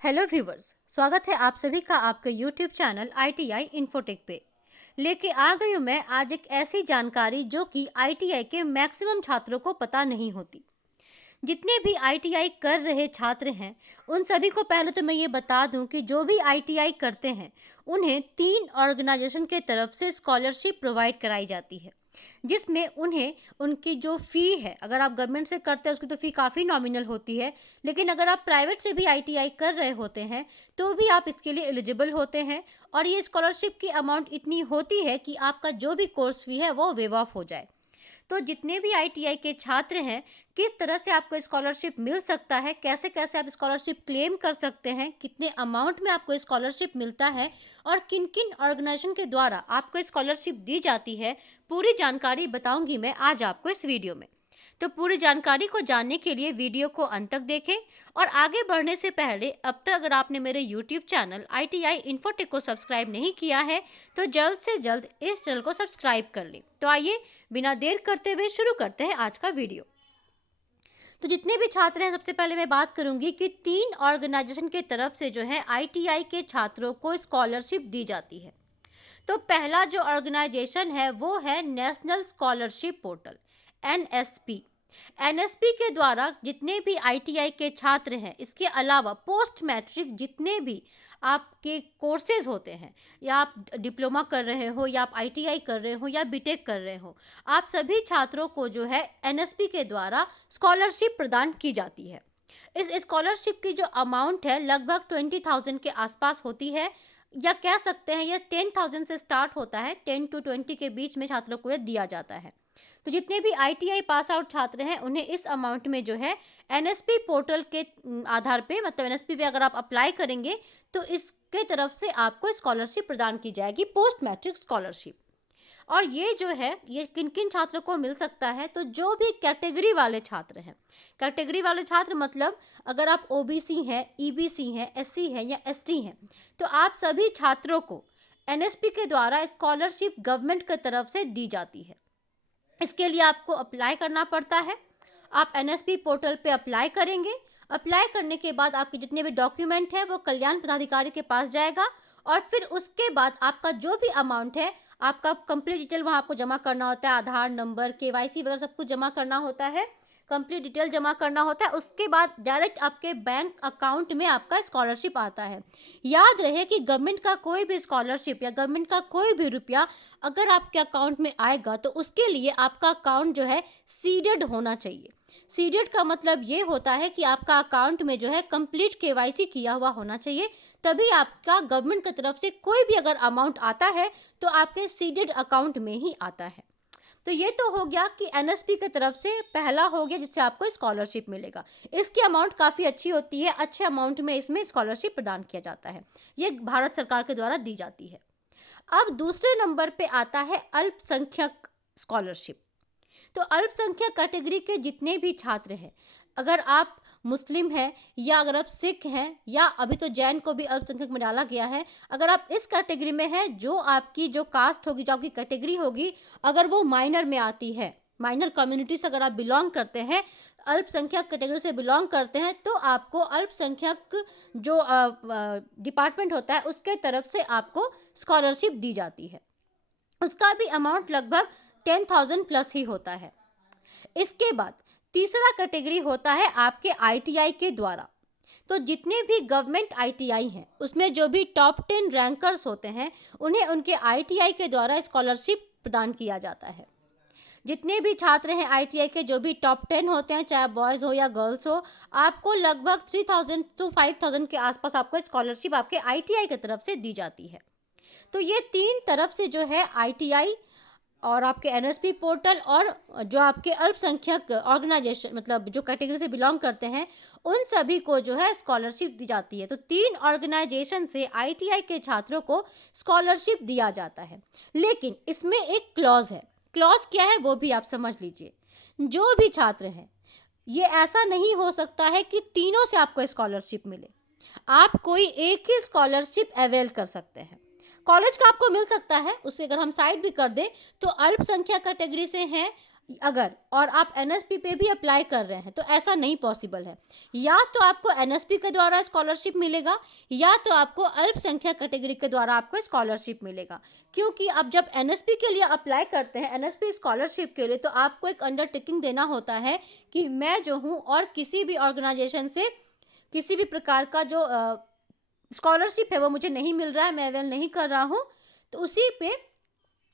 Hello viewers, स्वागत है आप सभी का आपके यूट्यूब चैनल ITI इन्फोटेक पे। लेके आ गई हूँ मैं आज एक ऐसी जानकारी जो कि ITI के मैक्सिमम छात्रों को पता नहीं होती। जितने भी ITI कर रहे छात्र हैं उन सभी को पहले तो मैं ये बता दूं कि जो भी ITI करते हैं उन्हें 3 ऑर्गेनाइजेशन के तरफ से स्कॉलरशिप प्रोवाइड कराई जाती है, जिसमें उन्हें उनकी जो फ़ी है, अगर आप गवर्नमेंट से करते हैं उसकी तो फ़ी काफ़ी नॉमिनल होती है, लेकिन अगर आप प्राइवेट से भी ITI कर रहे होते हैं तो भी आप इसके लिए एलिजिबल होते हैं। और ये स्कॉलरशिप की अमाउंट इतनी होती है कि आपका जो भी कोर्स फ़ी है वो वेव ऑफ हो जाए। तो जितने भी ITI के छात्र हैं, किस तरह से आपको स्कॉलरशिप मिल सकता है, कैसे कैसे आप स्कॉलरशिप क्लेम कर सकते हैं, कितने अमाउंट में आपको स्कॉलरशिप मिलता है और किन किन ऑर्गेनाइजेशन के द्वारा आपको स्कॉलरशिप दी जाती है, पूरी जानकारी बताऊंगी मैं आज आपको इस वीडियो में। तो पूरी जानकारी को जानने के लिए वीडियो को अंत तक देखें। और आगे बढ़ने से पहले अब तक अगर आपने मेरे यूट्यूब चैनल ITI इन्फोटेक को सब्सक्राइब नहीं किया है तो जल्द से जल्द इस चैनल को सब्सक्राइब कर लें। तो आइए बिना देर करते हुए शुरू करते हैं आज का वीडियो। तो जितने भी छात्र हैं, सबसे पहले मैं बात करूंगी कि 3 ऑर्गेनाइजेशन के तरफ से जो है ITI के छात्रों को स्कॉलरशिप दी जाती है। तो पहला जो ऑर्गेनाइजेशन है वो है national scholarship portal NSP। NSP के द्वारा जितने भी ITI के छात्र हैं, इसके अलावा पोस्ट मैट्रिक जितने भी आपके कोर्सेज होते हैं, या आप डिप्लोमा कर रहे हो या आप ITI कर रहे हो या बीटेक कर रहे हो, आप सभी छात्रों को जो है NSP के द्वारा स्कॉलरशिप प्रदान की जाती है। इस स्कॉलरशिप की जो अमाउंट है लगभग 20,000 के आसपास होती है, या कह सकते हैं ये 10,000 से स्टार्ट होता है। 10 to 20 के बीच में छात्रों को ये दिया जाता है। तो जितने भी ITI पास आउट छात्र हैं उन्हें इस अमाउंट में जो है NSP पोर्टल के आधार पे, मतलब NSP पे अगर आप अप्लाई करेंगे तो इसके तरफ से आपको स्कॉलरशिप प्रदान की जाएगी, पोस्ट मैट्रिक स्कॉलरशिप। और ये जो है ये किन किन छात्रों को मिल सकता है, तो जो भी कैटेगरी वाले छात्र हैं, कैटेगरी वाले छात्र मतलब अगर आप OBC हैं, EBC हैं, SC हैं या ST हैं, तो आप सभी छात्रों को NSP के द्वारा स्कॉलरशिप गवर्नमेंट की तरफ से दी जाती है। इसके लिए आपको अप्लाई करना पड़ता है। आप NSP पोर्टल पे अप्लाई करेंगे। अप्लाई करने के बाद आपके जितने भी डॉक्यूमेंट है वो कल्याण पदाधिकारी के पास जाएगा, और फिर उसके बाद आपका जो भी अमाउंट है, आपका कंप्लीट डिटेल वहाँ आपको जमा करना होता है, आधार नंबर, KYC वगैरह सब कुछ जमा करना होता है, कंप्लीट डिटेल जमा करना होता है। उसके बाद डायरेक्ट आपके बैंक अकाउंट में आपका स्कॉलरशिप आता है। याद रहे कि गवर्नमेंट का कोई भी स्कॉलरशिप या गवर्नमेंट का कोई भी रुपया अगर आपके अकाउंट में आएगा तो उसके लिए आपका अकाउंट जो है सीडेड होना चाहिए। सीडेड का मतलब ये होता है कि आपका अकाउंट में जो है कंप्लीट KYC किया हुआ होना चाहिए, तभी आपका गवर्नमेंट की तरफ से कोई भी अगर अमाउंट आता है तो आपके सीडेड अकाउंट में ही आता है। तो ये तो हो गया कि NSP की तरफ से पहला हो गया जिससे आपको स्कॉलरशिप मिलेगा। इसकी अमाउंट काफ़ी अच्छी होती है, अच्छे अमाउंट में इसमें स्कॉलरशिप प्रदान किया जाता है, ये भारत सरकार के द्वारा दी जाती है। अब दूसरे नंबर पे आता है अल्पसंख्यक स्कॉलरशिप। तो अल्पसंख्यक कैटेगरी के जितने भी छात्र हैं, अगर आप मुस्लिम हैं या अगर आप सिख हैं या अभी तो जैन को भी अल्पसंख्यक में डाला गया है, अगर आप इस कैटेगरी में हैं, जो आपकी जो कास्ट होगी, जो आपकी कैटेगरी होगी, अगर वो माइनर में आती है, माइनर कम्युनिटी से अगर आप बिलोंग करते हैं, अल्पसंख्यक कैटेगरी से बिलोंग करते हैं, तो आपको अल्पसंख्यक जो डिपार्टमेंट होता है उसके तरफ से आपको स्कॉलरशिप दी जाती है। उसका भी अमाउंट लगभग 10,000 प्लस ही होता है। इसके बाद तीसरा कैटेगरी होता है आपके ITI के द्वारा। तो जितने भी गवर्नमेंट ITI हैं उसमें जो भी टॉप 10 रैंकर्स होते हैं उन्हें उनके ITI के द्वारा स्कॉलरशिप प्रदान किया जाता है। जितने भी छात्र हैं ITI के, जो भी टॉप 10 होते हैं, चाहे बॉयज़ हो या गर्ल्स हो, आपको लगभग 3,000 to 5,000 के आसपास आपको स्कॉलरशिप आपके ITI की तरफ से दी जाती है। तो ये 3 तरफ से जो है ITI और आपके NSP पोर्टल और जो आपके अल्पसंख्यक ऑर्गेनाइजेशन, मतलब जो कैटेगरी से बिलोंग करते हैं, उन सभी को जो है स्कॉलरशिप दी जाती है। तो 3 ऑर्गेनाइजेशन से ITI के छात्रों को स्कॉलरशिप दिया जाता है। लेकिन इसमें एक क्लॉज है। क्लॉज क्या है वो भी आप समझ लीजिए। जो भी छात्र हैं, ये ऐसा नहीं हो सकता है कि तीनों से आपको स्कॉलरशिप मिले। आप कोई एक ही स्कॉलरशिप अवेल कर सकते हैं। कॉलेज का आपको मिल सकता है, उससे अगर हम साइड भी कर दें तो अल्पसंख्यक कैटेगरी से हैं अगर और आप एनएसपी पे भी अप्लाई कर रहे हैं तो ऐसा नहीं पॉसिबल है। या तो आपको एनएसपी के द्वारा स्कॉलरशिप मिलेगा या तो आपको अल्पसंख्यक कैटेगरी के द्वारा आपको स्कॉलरशिप मिलेगा। क्योंकि अब जब एनएसपी के लिए अप्लाई करते हैं, एनएसपी स्कॉलरशिप के लिए, तो आपको एक अंडरटेकिंग देना होता है कि मैं जो हूँ और किसी भी ऑर्गेनाइजेशन से किसी भी प्रकार का जो स्कॉलरशिप है वो मुझे नहीं मिल रहा है, मैं अवेल नहीं कर रहा हूँ, तो उसी पे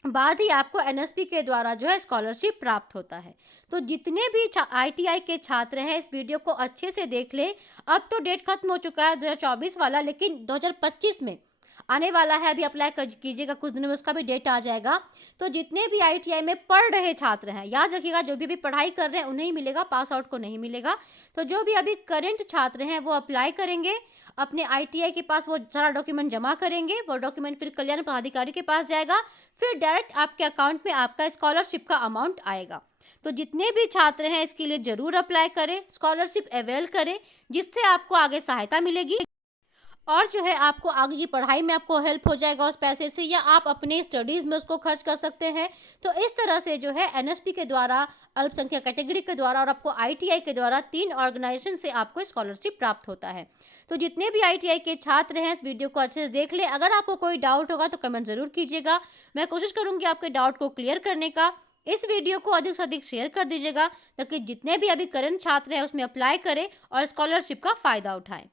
बाद ही आपको एनएसपी के द्वारा जो है स्कॉलरशिप प्राप्त होता है। तो जितने भी आईटीआई के छात्र हैं इस वीडियो को अच्छे से देख लें। अब तो डेट खत्म हो चुका है 2024 वाला, लेकिन 2025 में आने वाला है, अभी अप्लाई कीजिएगा, कुछ दिनों में उसका भी डेट आ जाएगा। तो जितने भी आईटीआई में पढ़ रहे छात्र हैं, याद रखिएगा, जो भी पढ़ाई कर रहे हैं उन्हें ही मिलेगा, पास आउट को नहीं मिलेगा। तो जो भी अभी करंट छात्र हैं वो अप्लाई करेंगे, अपने आईटीआई के पास वो सारा डॉक्यूमेंट जमा करेंगे, वो डॉक्यूमेंट फिर कल्याण पदाधिकारी के पास जाएगा, फिर डायरेक्ट आपके अकाउंट में आपका स्कॉलरशिप का अमाउंट आएगा। तो जितने भी छात्र हैं इसके लिए ज़रूर अप्लाई करें, स्कॉलरशिप अवेल करें, जिससे आपको आगे सहायता मिलेगी और जो है आपको आगे की पढ़ाई में आपको हेल्प हो जाएगा उस पैसे से, या आप अपने स्टडीज़ में उसको खर्च कर सकते हैं। तो इस तरह से जो है एनएसपी के द्वारा, अल्पसंख्यक कैटेगरी के द्वारा और आपको आईटीआई के द्वारा 3 ऑर्गेनाइजेशन से आपको स्कॉलरशिप प्राप्त होता है। तो जितने भी आईटीआई के छात्र हैं इस वीडियो को अच्छे से देख लें। अगर आपको कोई डाउट होगा तो कमेंट ज़रूर कीजिएगा, मैं कोशिश करूँगी आपके डाउट को क्लियर करने का। इस वीडियो को अधिक से अधिक शेयर कर दीजिएगा ताकि जितने भी अभी करंट छात्र हैं उसमें अप्लाई करें और स्कॉलरशिप का फ़ायदा उठाएं।